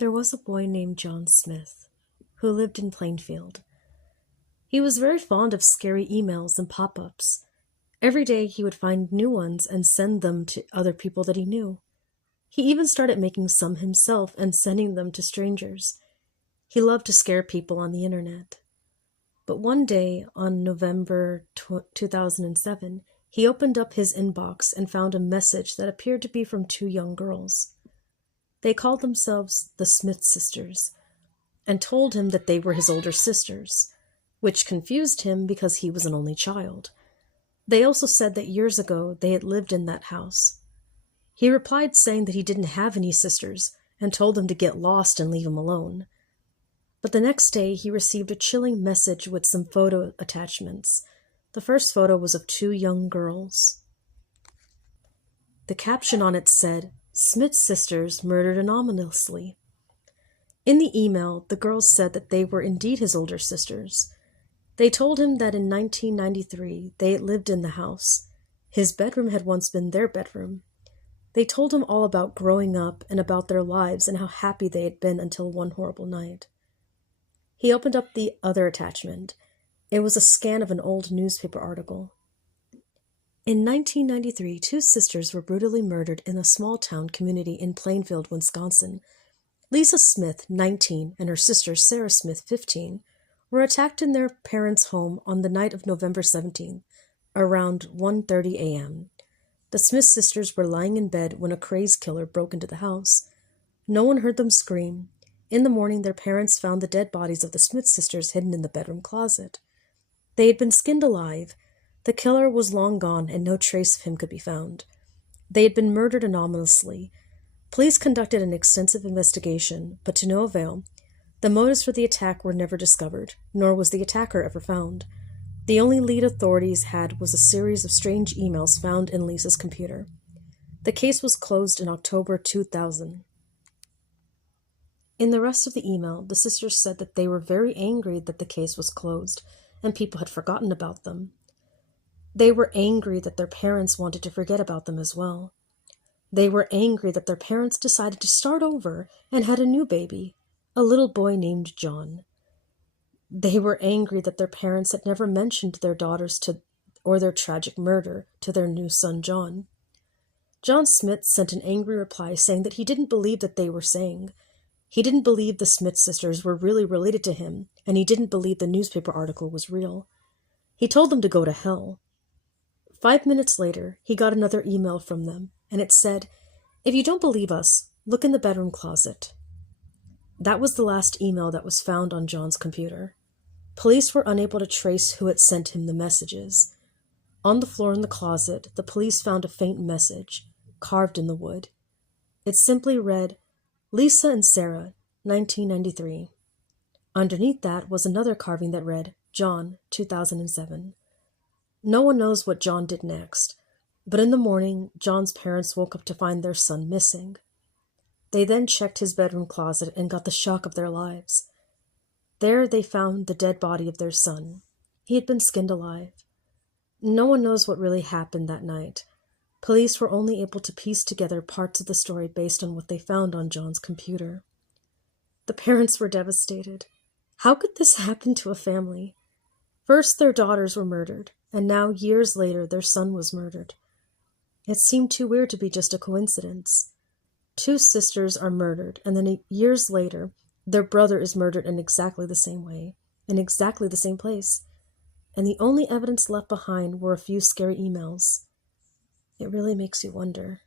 There was a boy named John Smith who lived in Plainfield. He was very fond of scary emails and pop-ups. Every day he would find new ones and send them to other people that he knew. He even started making some himself and sending them to strangers. He loved to scare people on the internet. But one day, on November 2007, he opened up his inbox and found a message that appeared to be from two young girls. They called themselves the Smith sisters and told him that they were his older sisters, which confused him because he was an only child. They also said that years ago they had lived in that house. He replied saying that he didn't have any sisters and told them to get lost and leave him alone. But the next day he received a chilling message with some photo attachments. The first photo was of two young girls. The caption on it said, "Smith sisters murdered anonymously." In the email, the girls said that they were indeed his older sisters. They told him that in 1993 they had lived in the house. His bedroom had once been their bedroom. They told him all about growing up and about their lives and how happy they had been until one horrible night. He opened up the other attachment. It was a scan of an old newspaper article. In 1993, two sisters were brutally murdered in a small-town community in Plainfield, Wisconsin. Lisa Smith, 19, and her sister Sarah Smith, 15, were attacked in their parents' home on the night of November 17th, around 1:30 a.m. The Smith sisters were lying in bed when a crazed killer broke into the house. No one heard them scream. In the morning, their parents found the dead bodies of the Smith sisters hidden in the bedroom closet. They had been skinned alive. The killer was long gone and no trace of him could be found. They had been murdered anonymously. Police conducted an extensive investigation, but to no avail. The motives for the attack were never discovered, nor was the attacker ever found. The only lead authorities had was a series of strange emails found in Lisa's computer. The case was closed in October 2000. In the rest of the email, the sisters said that they were very angry that the case was closed and people had forgotten about them. They were angry that their parents wanted to forget about them as well. They were angry that their parents decided to start over and had a new baby, a little boy named John. They were angry that their parents had never mentioned their daughters or their tragic murder to their new son John. John Smith sent an angry reply saying that he didn't believe that they were saying. He didn't believe the Smith sisters were really related to him, and he didn't believe the newspaper article was real. He told them to go to hell. 5 minutes later, he got another email from them, and it said, "If you don't believe us, look in the bedroom closet." That was the last email that was found on John's computer. Police were unable to trace who had sent him the messages. On the floor in the closet, the police found a faint message, carved in the wood. It simply read, "Lisa and Sarah, 1993. Underneath that was another carving that read, "John, 2007. No one knows what John did next, but in the morning, John's parents woke up to find their son missing. They then checked his bedroom closet and got the shock of their lives. There they found the dead body of their son. He had been skinned alive. No one knows what really happened that night. Police were only able to piece together parts of the story based on what they found on John's computer. The parents were devastated. How could this happen to a family? First, their daughters were murdered, and now, years later, their son was murdered. It seemed too weird to be just a coincidence. Two sisters are murdered, and then years later, their brother is murdered in exactly the same way, in exactly the same place. And the only evidence left behind were a few scary emails. It really makes you wonder.